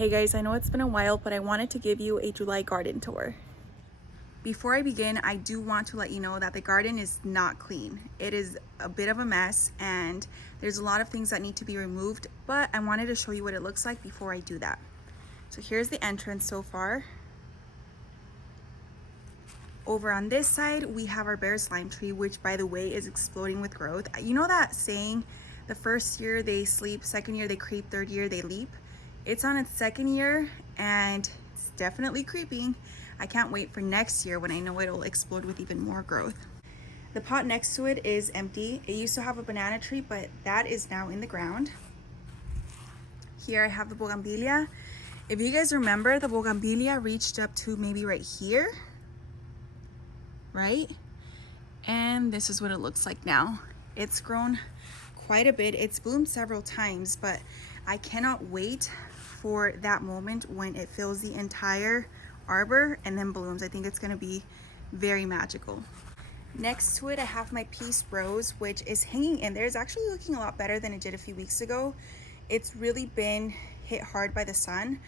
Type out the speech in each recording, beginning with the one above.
Hey guys, I know it's been a while, but I wanted to give you a July garden tour. Before I begin, I do want to let you know that the garden is not clean. It is a bit of a mess and there's a lot of things that need to be removed, but I wanted to show you what it looks like before I do that. So here's the entrance so far. Over on this side, we have our bear's lime tree, which by the way is exploding with growth. You know that saying, the first year they sleep, second year they creep, third year they leap? It's on its second year and it's definitely creeping. I can't wait for next year when I know it'll explode with even more growth. The pot next to it is empty. It used to have a banana tree, but that is now in the ground. Here I have the bougainvillea. If you guys remember, the bougainvillea reached up to maybe right here, right? And this is what it looks like now. It's grown quite a bit. It's bloomed several times, but I cannot wait for that moment when it fills the entire arbor and then blooms. I think it's going to be very magical. Next to it, I have my peace rose, which is hanging in there. It's actually looking a lot better than it did a few weeks ago. It's really been hit hard by the sun,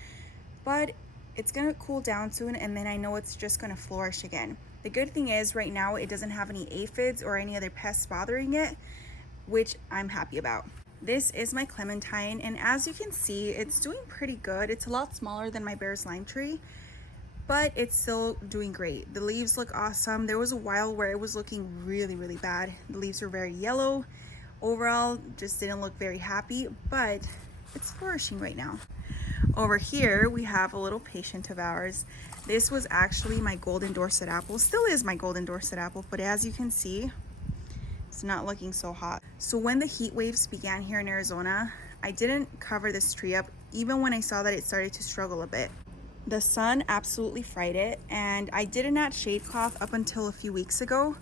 but it's going to cool down soon, and then I know it's just going to flourish again. The good thing is right now it doesn't have any aphids or any other pests bothering it, which I'm happy about. This is my clementine, and as you can see, it's doing pretty good. It's a lot smaller than my bear's lime tree, but it's still doing great. The leaves look awesome. There was a while where it was looking really bad. The leaves were very yellow. Overall, just didn't look very happy, but it's flourishing right now. Over here, we have a little patient of ours. This was actually my golden Dorset apple. Still is my golden Dorset apple, but as you can see, it's not looking so hot. So when the heat waves began here in Arizona, I didn't cover this tree up, even when I saw that it started to struggle a bit. The sun absolutely fried it, and I didn't add shade cloth up until a few weeks ago.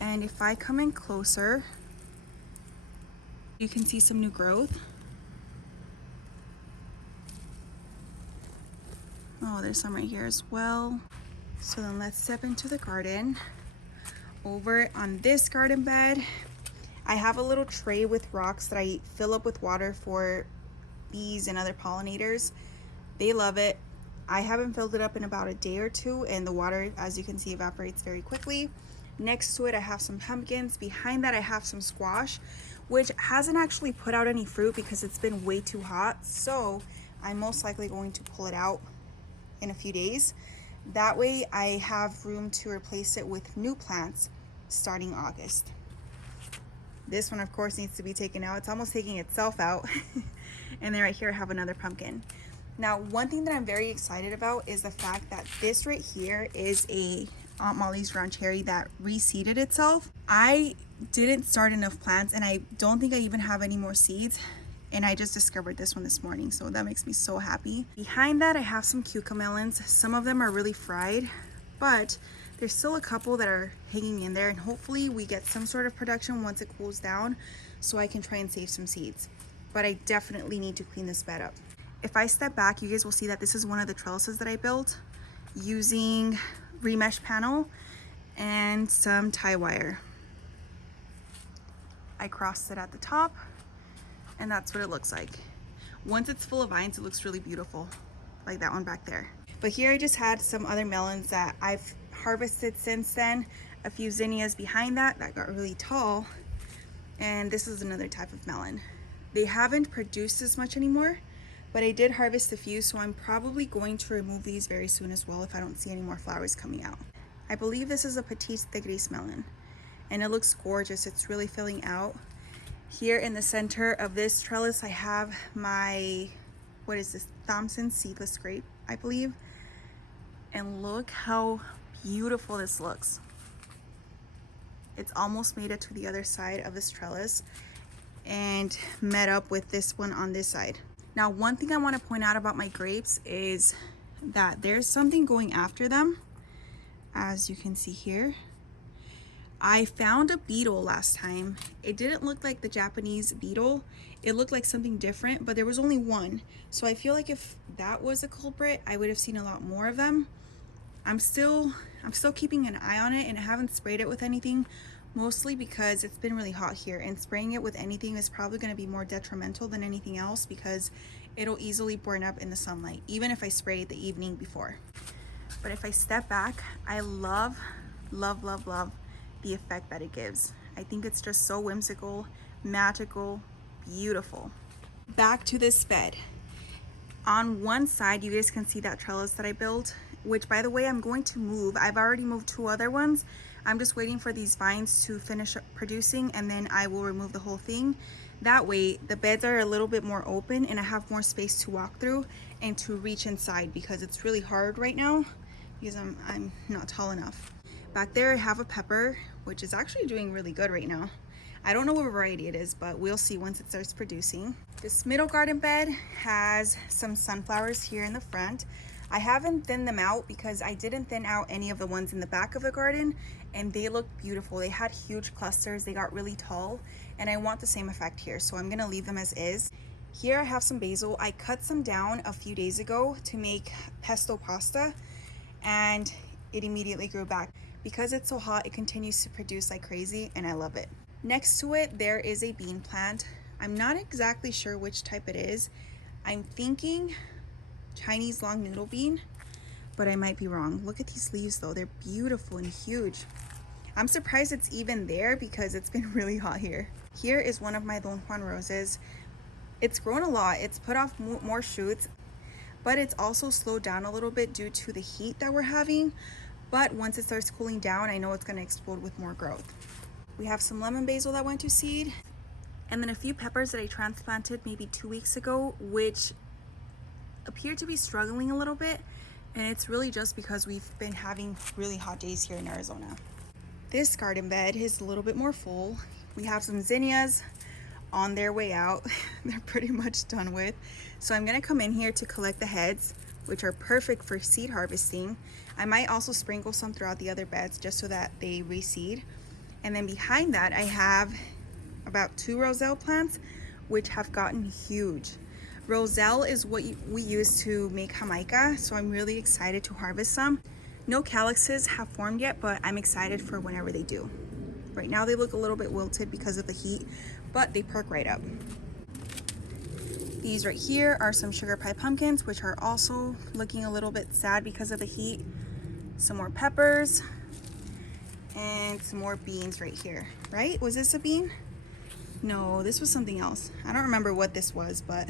And if I come in closer, you can see some new growth. Oh, there's some right here as well. So then let's step into the garden. Over on this garden bed, I have a little tray with rocks that I fill up with water for bees and other pollinators. They love it. I haven't filled it up in about a day or two, and the water, as you can see, evaporates very quickly. Next to it, I have some pumpkins. Behind that, I have some squash, which hasn't actually put out any fruit because it's been way too hot. So I'm most likely going to pull it out in a few days. That way I have room to replace it with new plants starting August. This one of course needs to be taken out. It's almost taking itself out. And then right here I have another pumpkin. Now, one thing that I'm very excited about is the fact that this right here is a Aunt Molly's ground cherry that reseeded itself. I didn't start enough plants, and I don't think I even have any more seeds. And I just discovered this one this morning, so that makes me so happy. Behind that, I have some cucamelons. Some of them are really fried, but there's still a couple that are hanging in there, and hopefully we get some sort of production once it cools down so I can try and save some seeds. But I definitely need to clean this bed up. If I step back, you guys will see that this is one of the trellises that I built using remesh panel and some tie wire. I crossed it at the top, and that's what it looks like. Once it's full of vines, it looks really beautiful, like that one back there. But here I just had some other melons that I've harvested since then. A few zinnias behind that got really tall, and this is another type of melon. They haven't produced as much anymore, but I did harvest a few, so I'm probably going to remove these very soon as well if I don't see any more flowers coming out. I believe this is a Petite de Gris melon, and it looks gorgeous. It's really filling out. Here in the center of this trellis, I have my, what is this, Thompson seedless grape, I believe. And look how beautiful this looks. It's almost made it to the other side of this trellis and met up with this one on this side. Now, one thing I want to point out about my grapes is that there's something going after them, as you can see here. I found a beetle last time. It didn't look like the Japanese beetle. It looked like something different, but there was only one. So I feel like if that was a culprit, I would have seen a lot more of them. I'm still keeping an eye on it, and I haven't sprayed it with anything, mostly because it's been really hot here, and spraying it with anything is probably going to be more detrimental than anything else because it'll easily burn up in the sunlight, even if I spray it the evening before. But if I step back, I love, love, love, love the effect that it gives. I think it's just so whimsical, magical, beautiful. Back to this bed. On one side, you guys can see that trellis that I built, which by the way, I'm going to move. I've already moved 2 other ones. I'm just waiting for these vines to finish producing, and then I will remove the whole thing. That way, the beds are a little bit more open and I have more space to walk through and to reach inside, because it's really hard right now because I'm not tall enough. Back there, I have a pepper, which is actually doing really good right now. I don't know what variety it is, but we'll see once it starts producing. This middle garden bed has some sunflowers here in the front. I haven't thinned them out because I didn't thin out any of the ones in the back of the garden, and they look beautiful. They had huge clusters, they got really tall, and I want the same effect here, so I'm gonna leave them as is. Here I have some basil. I cut some down a few days ago to make pesto pasta, and it immediately grew back. Because it's so hot, it continues to produce like crazy, and I love it. Next to it, there is a bean plant. I'm not exactly sure which type it is. I'm thinking Chinese long noodle bean, but I might be wrong. Look at these leaves though, they're beautiful and huge. I'm surprised it's even there because it's been really hot here. Here is one of my Don Juan roses. It's grown a lot, it's put off more shoots, but it's also slowed down a little bit due to the heat that we're having. But once it starts cooling down, I know it's gonna explode with more growth. We have some lemon basil that went to seed, and then a few peppers that I transplanted maybe 2 weeks ago, which appear to be struggling a little bit, and it's really just because we've been having really hot days here in Arizona. This garden bed is a little bit more full. We have some zinnias on their way out. They're pretty much done with. So I'm gonna come in here to collect the heads, which are perfect for seed harvesting. I might also sprinkle some throughout the other beds just so that they reseed. And then behind that, I have about 2 roselle plants, which have gotten huge. Roselle is what we use to make jamaica, so I'm really excited to harvest some. No calyxes have formed yet, but I'm excited for whenever they do. Right now they look a little bit wilted because of the heat, but they perk right up. These right here are some sugar pie pumpkins, which are also looking a little bit sad because of the heat. Some more peppers and some more beans right here. Right? Was this a bean? No, this was something else. I don't remember what this was, but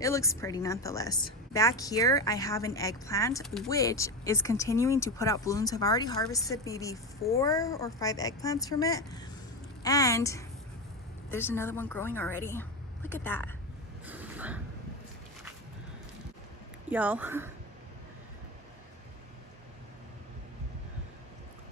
it looks pretty nonetheless. Back here, I have an eggplant, which is continuing to put out blooms. I've already harvested maybe 4 or 5 eggplants from it. And there's another one growing already. Look at that. Y'all,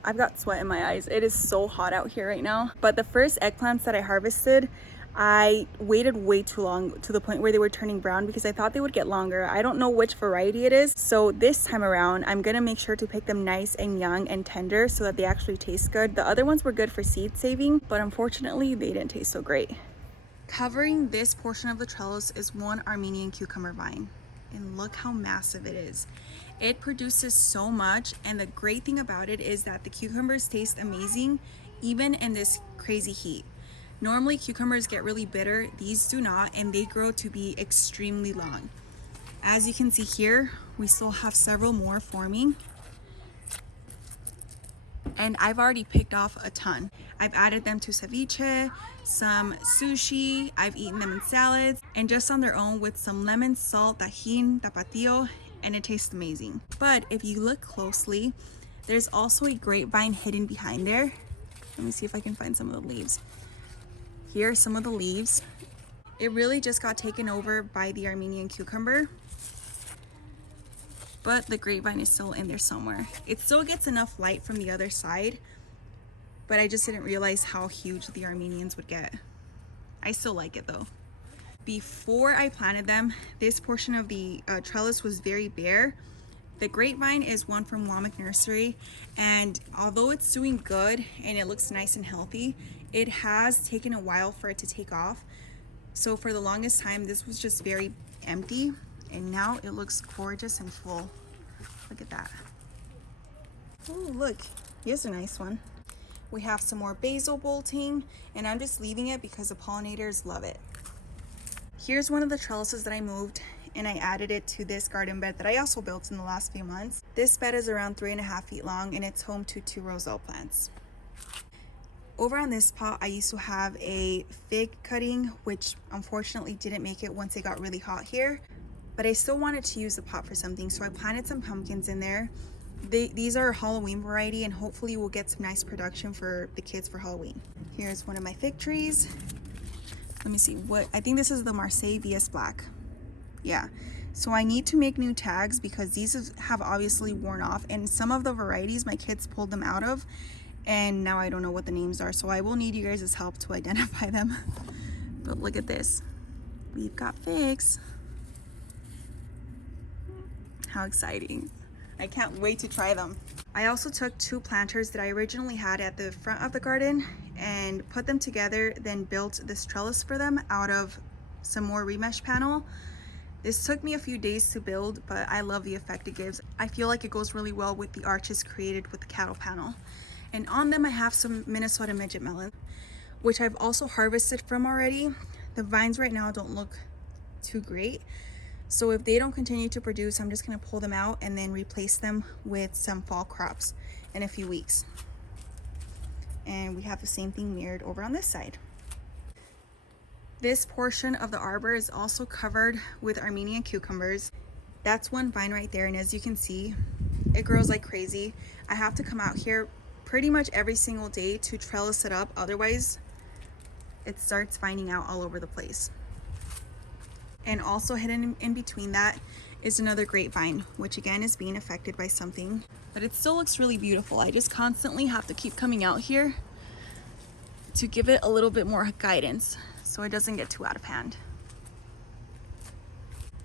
I've got sweat in my eyes. It is so hot out here right now. But the first eggplants that I harvested, I waited way too long, to the point where they were turning brown, because I thought they would get longer. I don't know which variety it is. So this time around, I'm gonna make sure to pick them nice and young and tender so that they actually taste good. The other ones were good for seed saving, but unfortunately they didn't taste so great. Covering this portion of the trellis is one Armenian cucumber vine. And look how massive it is. It produces so much, and the great thing about it is that the cucumbers taste amazing even in this crazy heat. Normally cucumbers get really bitter, these do not, and they grow to be extremely long. As you can see here, we still have several more forming, and I've already picked off a ton. I've added them to ceviche, some sushi, I've eaten them in salads, and just on their own with some lemon, salt, tajin, tapatio, and it tastes amazing. But if you look closely, there's also a grapevine hidden behind there. Let me see if I can find some of the leaves. Here are some of the leaves. It really just got taken over by the Armenian cucumber, but the grapevine is still in there somewhere. It still gets enough light from the other side, but I just didn't realize how huge the Armenians would get. I still like it though. Before I planted them, this portion of the trellis was very bare. The grapevine is one from Womack Nursery, and although it's doing good and it looks nice and healthy, it has taken a while for it to take off. So for the longest time, this was just very empty, and now it looks gorgeous and full. Look at that. Oh, look, here's a nice one. We have some more basil bolting, and I'm just leaving it because the pollinators love it. Here's one of the trellises that I moved. and I added it to this garden bed that I also built in the last few months. This bed is around 3.5 feet long and it's home to 2 roselle plants. Over on this pot, I used to have a fig cutting, which unfortunately didn't make it once it got really hot here, but I still wanted to use the pot for something, so I planted some pumpkins in there. These are a Halloween variety, and hopefully we'll get some nice production for the kids for Halloween. Here's one of my fig trees. Let me see, I think this is the Marseille VS Black. Yeah, so I need to make new tags because these have obviously worn off, and some of the varieties my kids pulled them out of, and now I don't know what the names are, so I will need you guys' help to identify them. But look at this, we've got figs. How exciting. I can't wait to try them. I also took 2 planters that I originally had at the front of the garden and put them together, then built this trellis for them out of some more remesh panel. This took me a few days to build, but I love the effect it gives. I feel like it goes really well with the arches created with the cattle panel. And on them I have some Minnesota midget melon, which I've also harvested from already. The vines right now don't look too great, so if they don't continue to produce, I'm just gonna pull them out and then replace them with some fall crops in a few weeks. And we have the same thing mirrored over on this side. This portion of the arbor is also covered with Armenian cucumbers. That's one vine right there, and as you can see, it grows like crazy. I have to come out here pretty much every single day to trellis it up, otherwise it starts vining out all over the place. And also hidden in between that is another grapevine, which again is being affected by something, but it still looks really beautiful. I just constantly have to keep coming out here to give it a little bit more guidance so it doesn't get too out of hand.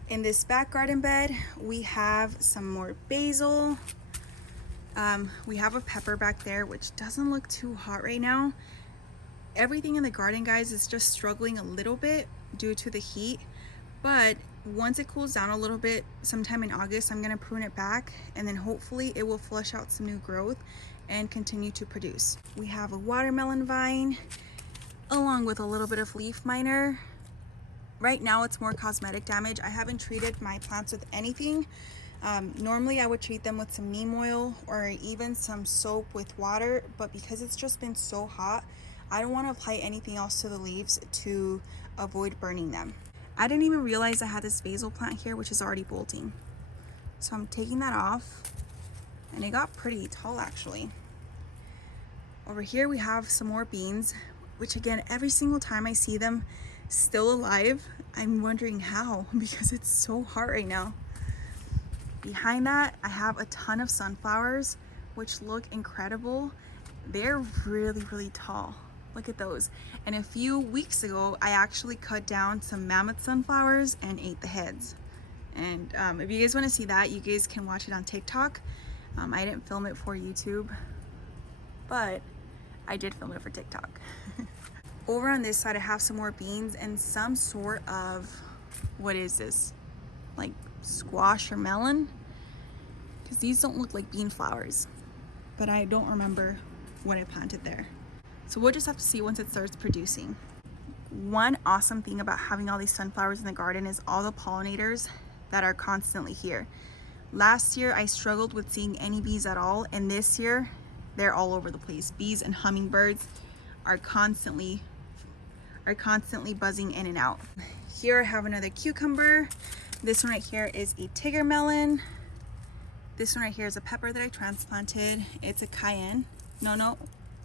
In this back garden bed, we have some more basil. We have a pepper back there, which doesn't look too hot right now. Everything in the garden, guys, is just struggling a little bit due to the heat. But once it cools down a little bit, sometime in August, I'm gonna prune it back, and then hopefully it will flush out some new growth and continue to produce. We have a watermelon vine along with a little bit of leaf miner. Right now it's more cosmetic damage. I haven't treated my plants with anything. Normally I would treat them with some neem oil or even some soap with water, but because it's just been so hot, I don't want to apply anything else to the leaves to avoid burning them. I didn't even realize I had this basil plant here, which is already bolting. So I'm taking that off, and it got pretty tall actually. Over here we have some more beans, which again, every single time I see them still alive, I'm wondering how, because it's so hot right now. Behind that, I have a ton of sunflowers, which look incredible. They're really, really tall. Look at those. And a few weeks ago, I actually cut down some mammoth sunflowers and ate the heads. And if you guys want to see that, you guys can watch it on TikTok. I didn't film it for YouTube, but I did film it for TikTok. Over on this side, I have some more beans and some sort of, what is this? Like squash or melon? Because these don't look like bean flowers, but I don't remember what I planted there. So we'll just have to see once it starts producing. One awesome thing about having all these sunflowers in the garden is all the pollinators that are constantly here. Last year, I struggled with seeing any bees at all, and this year, they're all over the place. Bees and hummingbirds are constantly buzzing in and out. Here I have another cucumber. This one right here is a tiger melon. This one right here is a pepper that I transplanted. It's a cayenne.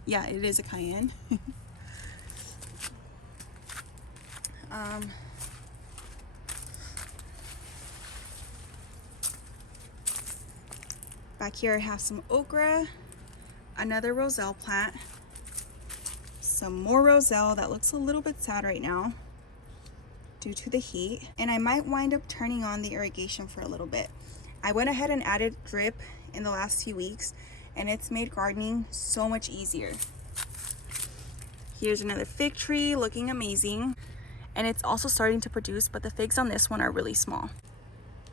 Yeah, it is a cayenne. Back here I have some okra, another roselle plant, some more roselle that looks a little bit sad right now due to the heat, and I might wind up turning on the irrigation for a little bit. I went ahead and added drip in the last few weeks, and it's made gardening so much easier. Here's another fig tree looking amazing, and it's also starting to produce, but the figs on this one are really small.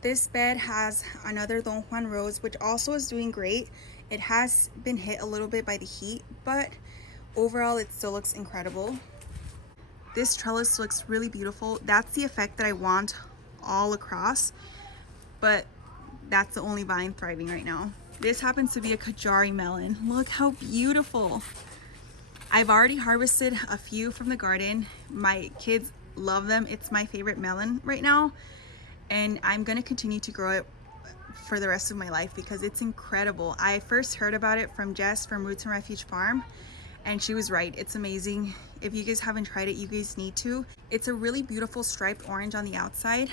This bed has another Don Juan rose, which also is doing great. It has been hit a little bit by the heat, but overall it still looks incredible. This trellis looks really beautiful. That's the effect that I want all across, but that's the only vine thriving right now. This happens to be a Kajari melon. Look how beautiful. I've already harvested a few from the garden. My kids love them. It's my favorite melon right now, and I'm gonna continue to grow it for the rest of my life because it's incredible. I first heard about it from Jess from Roots and Refuge Farm, and she was right. It's amazing. If you guys haven't tried it, you guys need to. It's a really beautiful striped orange on the outside,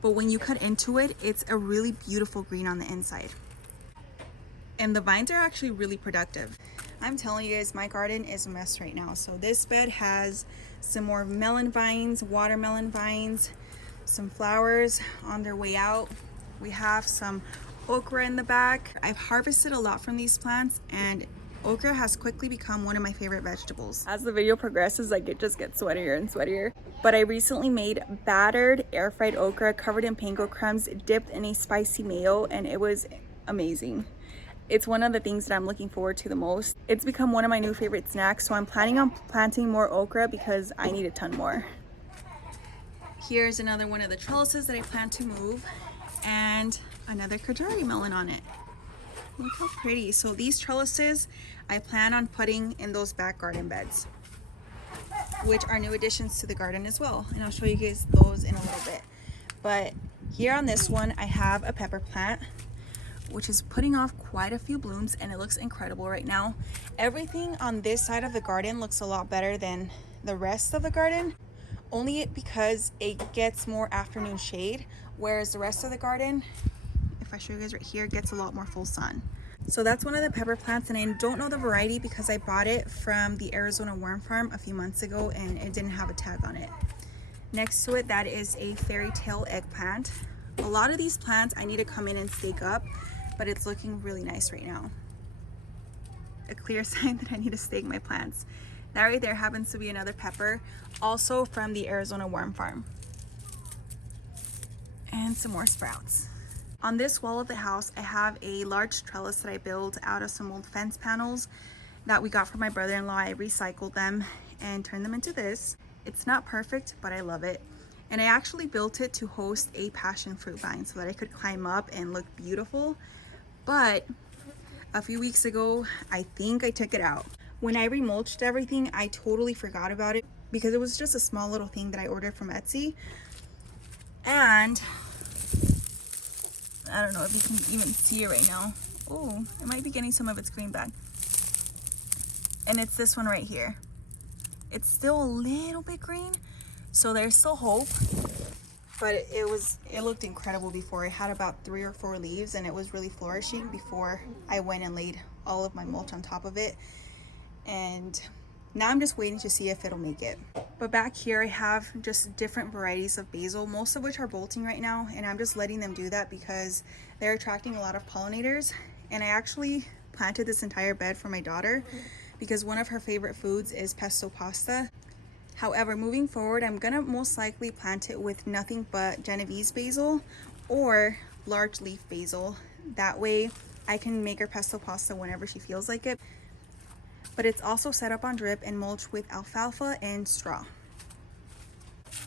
but when you cut into it, it's a really beautiful green on the inside. And the vines are actually really productive. I'm telling you guys, my garden is a mess right now. So this bed has some more melon vines, watermelon vines, some flowers on their way out. We have some okra in the back. I've harvested a lot from these plants, and okra has quickly become one of my favorite vegetables. As the video progresses, like, it just gets sweatier and sweatier. But I recently made battered air fried okra covered in panko crumbs, dipped in a spicy mayo, and it was amazing. It's one of the things that I'm looking forward to the most. It's become one of my new favorite snacks, so I'm planning on planting more okra because I need a ton more. Here's another one of the trellises that I plan to move, and another Kajari melon on it. Look how pretty. So these trellises I plan on putting in those back garden beds, which are new additions to the garden as well, and I'll show you guys those in a little bit. But here on this one, I have a pepper plant which is putting off quite a few blooms, and it looks incredible right now. Everything on this side of the garden looks a lot better than the rest of the garden, only because it gets more afternoon shade, whereas the rest of the garden, if I show you guys right here, gets a lot more full sun. So that's one of the pepper plants, and I don't know the variety because I bought it from the Arizona worm farm a few months ago and it didn't have a tag on it. Next to it, that is a fairy tale eggplant. A lot of these plants I need to come in and stake up, but it's looking really nice right now. A clear sign that I need to stake my plants. That right there happens to be another pepper, also from the Arizona worm farm. And some more sprouts. On this wall of the house, I have a large trellis that I built out of some old fence panels that we got from my brother-in-law. I recycled them and turned them into this. It's not perfect, but I love it. And I actually built it to host a passion fruit vine so that I could climb up and look beautiful. But a few weeks ago, I think I took it out. When I remulched everything, I totally forgot about it because it was just a small little thing that I ordered from Etsy. And I don't know if you can even see it right now. Oh, it might be getting some of its green back. And it's this one right here. It's still a little bit green, so there's still hope. But it looked incredible before. It had about 3 or 4 leaves, and it was really flourishing before I went and laid all of my mulch on top of it. And now I'm just waiting to see if it'll make it. But back here I have just different varieties of basil, most of which are bolting right now, and I'm just letting them do that because they're attracting a lot of pollinators. And I actually planted this entire bed for my daughter because one of her favorite foods is pesto pasta. However, moving forward, I'm gonna most likely plant it with nothing but Genovese basil or large leaf basil. That way I can make her pesto pasta whenever she feels like it. But it's also set up on drip and mulch with alfalfa and straw.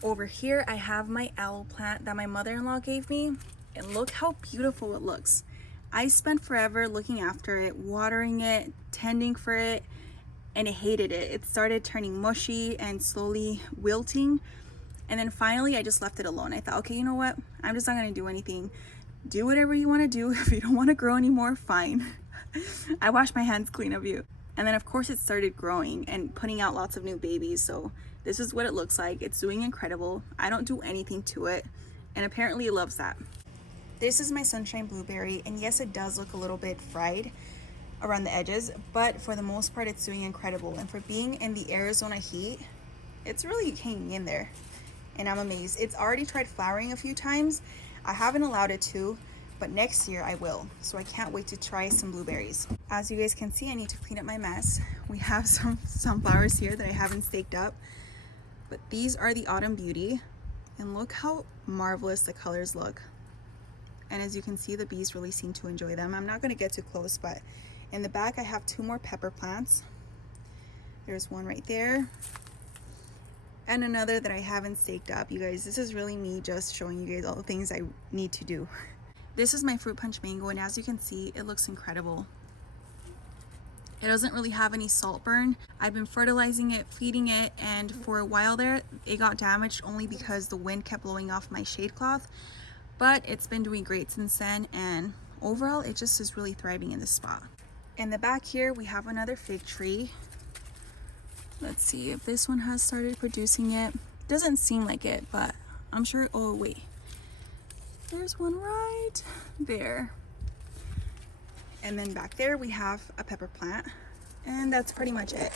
Over here, I have my aloe plant that my mother-in-law gave me, and look how beautiful it looks. I spent forever looking after it, watering it, tending for it, and I hated it. It started turning mushy and slowly wilting. And then finally I just left it alone. I thought, okay, you know what? I'm just not gonna do anything. Do whatever you wanna do. If you don't wanna grow anymore, fine. I wash my hands clean of you. And then of course it started growing and putting out lots of new babies. So this is what it looks like. It's doing incredible. I don't do anything to it. And apparently it loves that. This is my sunshine blueberry. And yes, it does look a little bit fried around the edges, but for the most part it's doing incredible. And for being in the Arizona heat, it's really hanging in there, and I'm amazed. It's already tried flowering a few times. I haven't allowed it to, but next year I will, so I can't wait to try some blueberries. As you guys can see, I need to clean up my mess. We have some sunflowers here that I haven't staked up, but these are the Autumn Beauty, and look how marvelous the colors look. And as you can see, the bees really seem to enjoy them. I'm not going to get too close, but in the back I have 2 more pepper plants. There's one right there, and another that I haven't staked up. You guys, this is really me just showing you guys all the things I need to do. This is my fruit punch mango, and as you can see, it looks incredible. It doesn't really have any salt burn. I've been fertilizing it, feeding it, and for a while there, it got damaged only because the wind kept blowing off my shade cloth. But it's been doing great since then, and overall, it just is really thriving in this spot. In the back here, we have another fig tree. Let's see if this one has started producing it. Doesn't seem like it, but I'm sure. Oh, wait. There's one right there. And then back there we have a pepper plant, and that's pretty much it.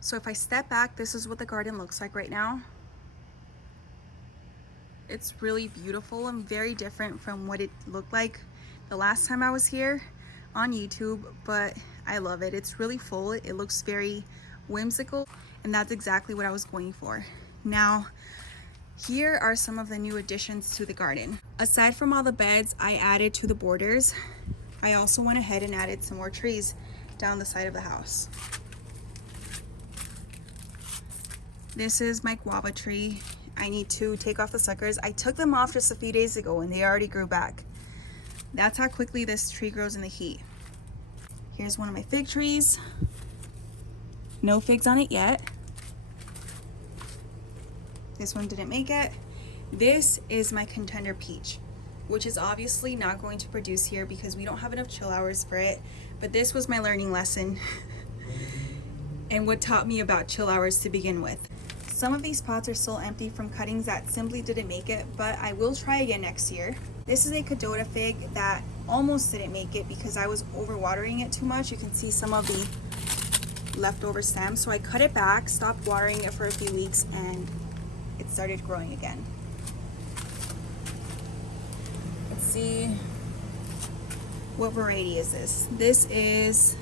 So if I step back, this is what the garden looks like right now. It's really beautiful and very different from what it looked like the last time I was here on YouTube, but I love it. It's really full. It looks very whimsical, and that's exactly what I was going for. Now, here are some of the new additions to the garden. Aside from all the beds I added to the borders, I also went ahead and added some more trees down the side of the house. This is my guava tree. I need to take off the suckers. I took them off just a few days ago and they already grew back. That's how quickly this tree grows in the heat. Here's one of my fig trees. No figs on it yet. This one didn't make it. This is my contender peach, which is obviously not going to produce here because we don't have enough chill hours for it. But this was my learning lesson and what taught me about chill hours to begin with. Some of these pots are still empty from cuttings that simply didn't make it, but I will try again next year. This is a Cadota fig that almost didn't make it because I was overwatering it too much. You can see some of the leftover stems. So I cut it back, stopped watering it for a few weeks, and it started growing again. Let's see, what variety is this? This is,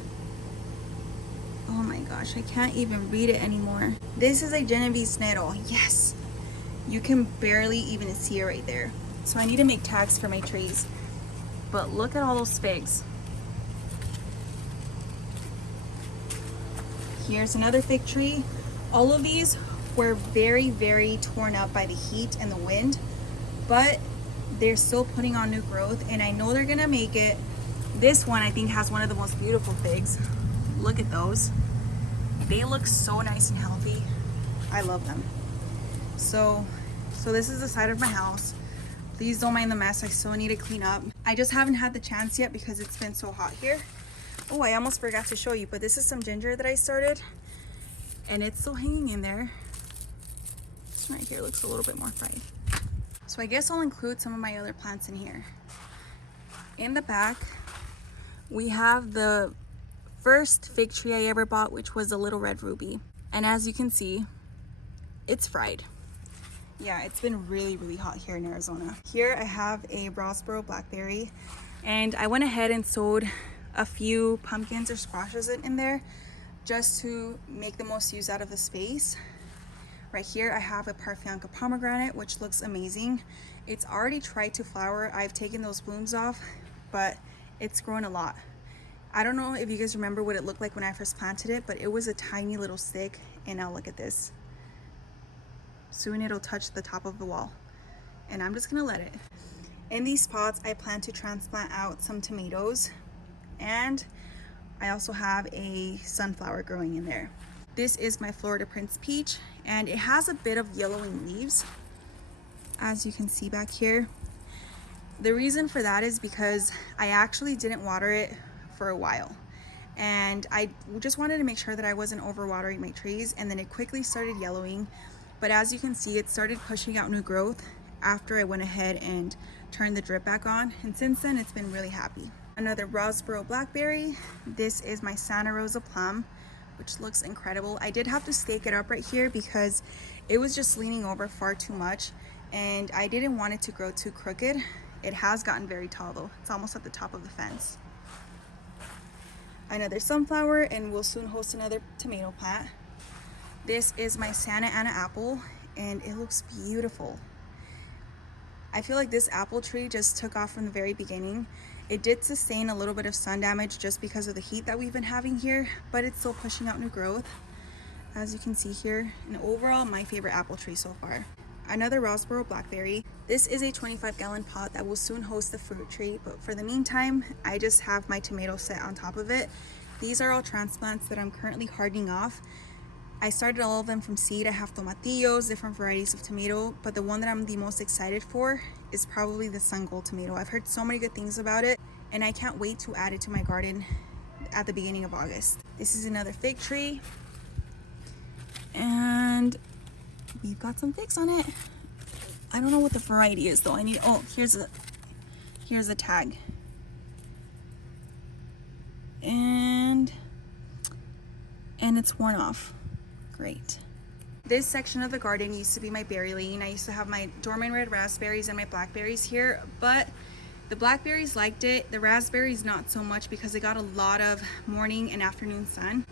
oh my gosh, I can't even read it anymore. This is a Genovese nettle. Yes, you can barely even see it right there. So I need to make tags for my trees, but look at all those figs. Here's another fig tree. All of these were very, very torn up by the heat and the wind, but they're still putting on new growth, and I know they're gonna make it. This one I think has one of the most beautiful figs. Look at those. They look so nice and healthy. I love them. So this is the side of my house. Please don't mind the mess. I still need to clean up. I just haven't had the chance yet because it's been so hot here. Oh, I almost forgot to show you, but this is some ginger that I started, and it's still hanging in there. This one right here looks a little bit more fried. So I guess I'll include some of my other plants in here. In the back, we have the first fig tree I ever bought, which was a little red ruby. And as you can see, it's fried. Yeah, it's been really, really hot here in Arizona. Here I have a Rossboro blackberry, and I went ahead and sowed a few pumpkins or squashes in there just to make the most use out of the space. Right here I have a Parfianca pomegranate, which looks amazing. It's already tried to flower. I've taken those blooms off, but it's grown a lot. I don't know if you guys remember what it looked like when I first planted it, but it was a tiny little stick, and now look at this. Soon it'll touch the top of the wall, and I'm just gonna let it. In these pots, I plan to transplant out some tomatoes, and I also have a sunflower growing in there. This is my Florida Prince peach, and it has a bit of yellowing leaves, as you can see back here. The reason for that is because I actually didn't water it for a while, and I just wanted to make sure that I wasn't overwatering my trees, and then it quickly started yellowing. But as you can see, it started pushing out new growth after I went ahead and turned the drip back on, and since then it's been really happy. Another Rossboro blackberry. This is my Santa Rosa plum, which looks incredible. I did have to stake it up right here because it was just leaning over far too much, and I didn't want it to grow too crooked. It has gotten very tall though. It's almost at the top of the fence. Another sunflower, and we'll soon host another tomato plant. This is my Santa Ana apple, and it looks beautiful. I feel like this apple tree just took off from the very beginning. It did sustain a little bit of sun damage just because of the heat that we've been having here, but it's still pushing out new growth. as you can see here. And overall, my favorite apple tree so far. Another Rosboro blackberry. This is a 25-gallon pot that will soon host the fruit tree, but for the meantime, I just have my tomato set on top of it. These are all transplants that I'm currently hardening off. I started all of them from seed. I have tomatillos, different varieties of tomato, but the one that I'm the most excited for is probably the sun gold tomato. I've heard so many good things about it, and I can't wait to add it to my garden at the beginning of August. This is another fig tree, and we've got some figs on it. I don't know what the variety is though. Here's a tag. And it's worn off. Great. This section of the garden used to be my berry lane. I used to have my dormant red raspberries and my blackberries here, but the blackberries liked it. The raspberries not so much because they got a lot of morning and afternoon sun.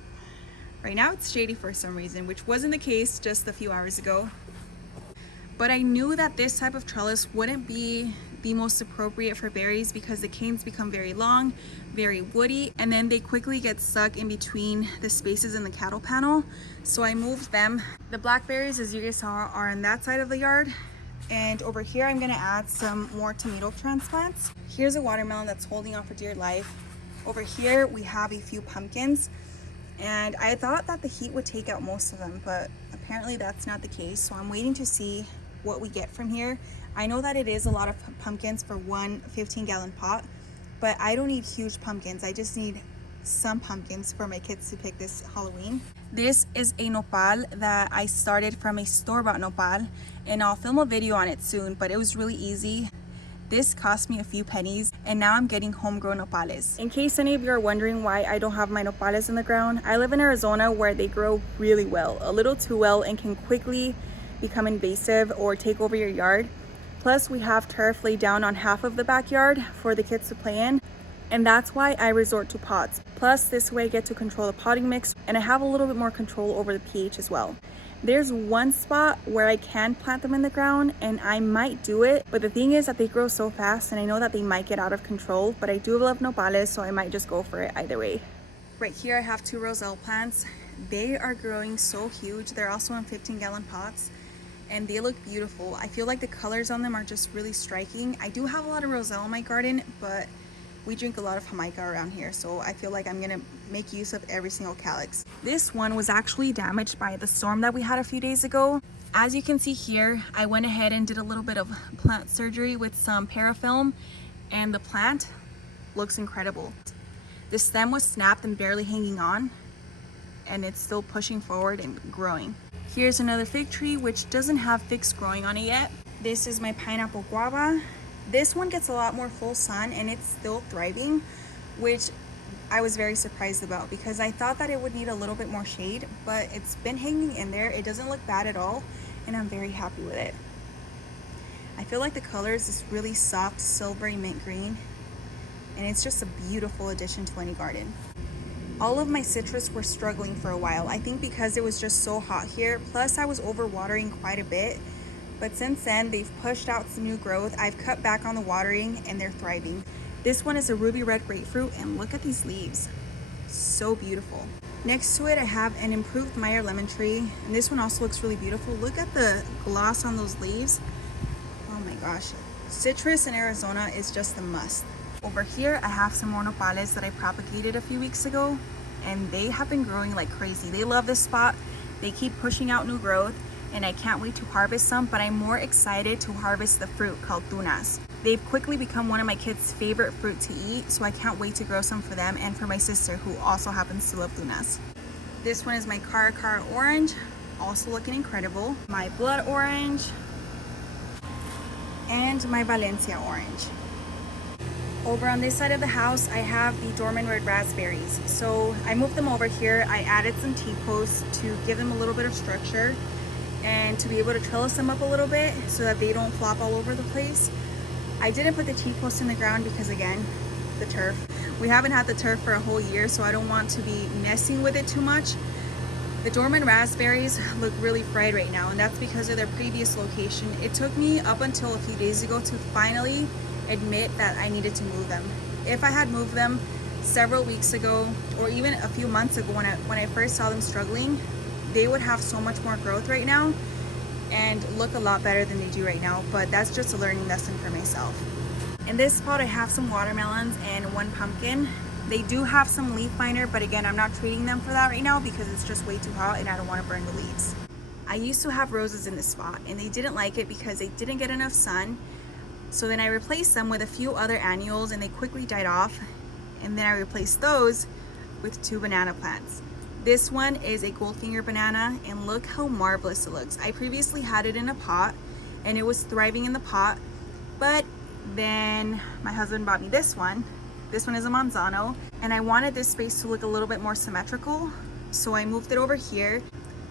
Right now it's shady for some reason, which wasn't the case just a few hours ago. But I knew that this type of trellis wouldn't be the most appropriate for berries because the canes become very long, very woody, and then they quickly get stuck in between the spaces in the cattle panel. So I moved them. The blackberries, as you guys saw, are on that side of the yard. And over here, I'm gonna add some more tomato transplants. Here's a watermelon that's holding on for dear life. Over here, we have a few pumpkins. And I thought that the heat would take out most of them, but apparently that's not the case. So I'm waiting to see what we get from here. I know that it is a lot of pumpkins for one 15-gallon pot, but I don't need huge pumpkins. I just need some pumpkins for my kids to pick this Halloween. This is a nopal that I started from a store-bought nopal, and I'll film a video on it soon, but it was really easy. This cost me a few pennies, and now I'm getting homegrown nopales. In case any of you are wondering why I don't have my nopales in the ground, I live in Arizona where they grow really well, a little too well, and can quickly become invasive or take over your yard. Plus, we have turf laid down on half of the backyard for the kids to play in, and that's why I resort to pots. Plus, this way I get to control the potting mix, and I have a little bit more control over the pH as well. There's one spot where I can plant them in the ground, and I might do it, but the thing is that they grow so fast, and I know that they might get out of control, but I do love nopales, so I might just go for it either way. Right here, I have two roselle plants. They are growing so huge. They're also in 15-gallon pots, and they look beautiful. I feel like the colors on them are just really striking. I do have a lot of roselle in my garden, but we drink a lot of Jamaica around here, so I feel like I'm gonna make use of every single calyx. This one was actually damaged by the storm that we had a few days ago. As you can see here, I went ahead and did a little bit of plant surgery with some parafilm, and the plant looks incredible. The stem was snapped and barely hanging on, and it's still pushing forward and growing. Here's another fig tree which doesn't have figs growing on it yet. This is my pineapple guava. This one gets a lot more full sun and it's still thriving, which I was very surprised about because I thought that it would need a little bit more shade, but it's been hanging in there. It doesn't look bad at all, and I'm very happy with it. I feel like the color is this really soft silvery mint green, and it's just a beautiful addition to any garden. All of my citrus were struggling for a while. I think because it was just so hot here, plus I was overwatering quite a bit. But since then, they've pushed out some new growth. I've cut back on the watering and they're thriving. This one is a ruby red grapefruit, and look at these leaves. So beautiful. Next to it, I have an improved Meyer lemon tree, and this one also looks really beautiful. Look at the gloss on those leaves. Oh my gosh. Citrus in Arizona is just a must. Over here, I have some more nopales that I propagated a few weeks ago, and they have been growing like crazy. They love this spot. They keep pushing out new growth, and I can't wait to harvest some, but I'm more excited to harvest the fruit called tunas. They've quickly become one of my kids' favorite fruit to eat, so I can't wait to grow some for them and for my sister, who also happens to love tunas. This one is my Cara orange, also looking incredible. My blood orange, and my Valencia orange. Over on this side of the house, I have the dormant red raspberries. So I moved them over here. I added some T-posts to give them a little bit of structure and to be able to trellis them up a little bit so that they don't flop all over the place. I didn't put the T-post in the ground because, again, the turf. We haven't had the turf for a whole year, so I don't want to be messing with it too much. The dormant raspberries look really fried right now, and that's because of their previous location. It took me up until a few days ago to finally admit that I needed to move them. If I had moved them several weeks ago, or even a few months ago when I first saw them struggling, they would have so much more growth right now and look a lot better than they do right now, but that's just a learning lesson for myself. In this pot I have some watermelons and one pumpkin. They do have some leaf miner, but again, I'm not treating them for that right now because it's just way too hot and I don't want to burn the leaves. I used to have roses in this spot and they didn't like it because they didn't get enough sun. So then I replaced them with a few other annuals and they quickly died off. And then I replaced those with 2 banana plants. This one is a Goldfinger banana and look how marvelous it looks. I previously had it in a pot and it was thriving in the pot, but then my husband bought me this one. This one is a Manzano and I wanted this space to look a little bit more symmetrical, so I moved it over here.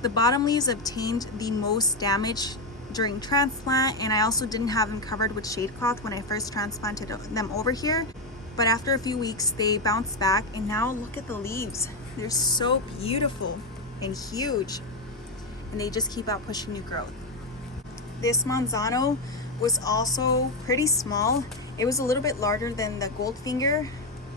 The bottom leaves obtained the most damage during transplant, and I also didn't have them covered with shade cloth when I first transplanted them over here. But after a few weeks they bounced back and now look at the leaves. They're so beautiful and huge and they just keep out pushing new growth. This Manzano was also pretty small. It was a little bit larger than the Goldfinger,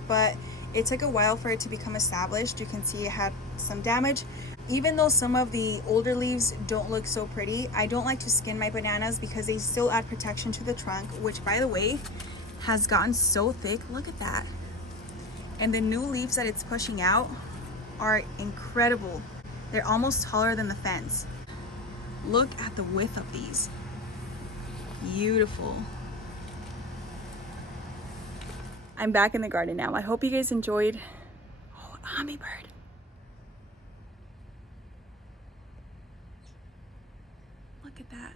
but it took a while for it to become established. You can see it had some damage. Even though some of the older leaves don't look so pretty, I don't like to skin my bananas because they still add protection to the trunk, which by the way has gotten so thick. Look at that. And the new leaves that it's pushing out are incredible. They're almost taller than the fence. Look at the width of these. Beautiful. I'm back in the garden now. I hope you guys enjoyed. Oh, a hummingbird. Look at that.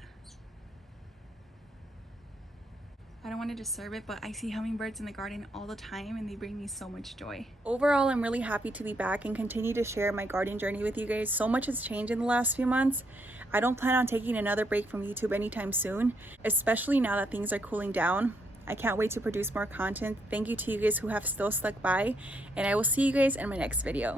I don't want to disturb it, but I see hummingbirds in the garden all the time and they bring me so much joy. Overall, I'm really happy to be back and continue to share my garden journey with you guys. So much has changed in the last few months. I don't plan on taking another break from YouTube anytime soon, especially now that things are cooling down. I can't wait to produce more content. Thank you to you guys who have still stuck by, and I will see you guys in my next video.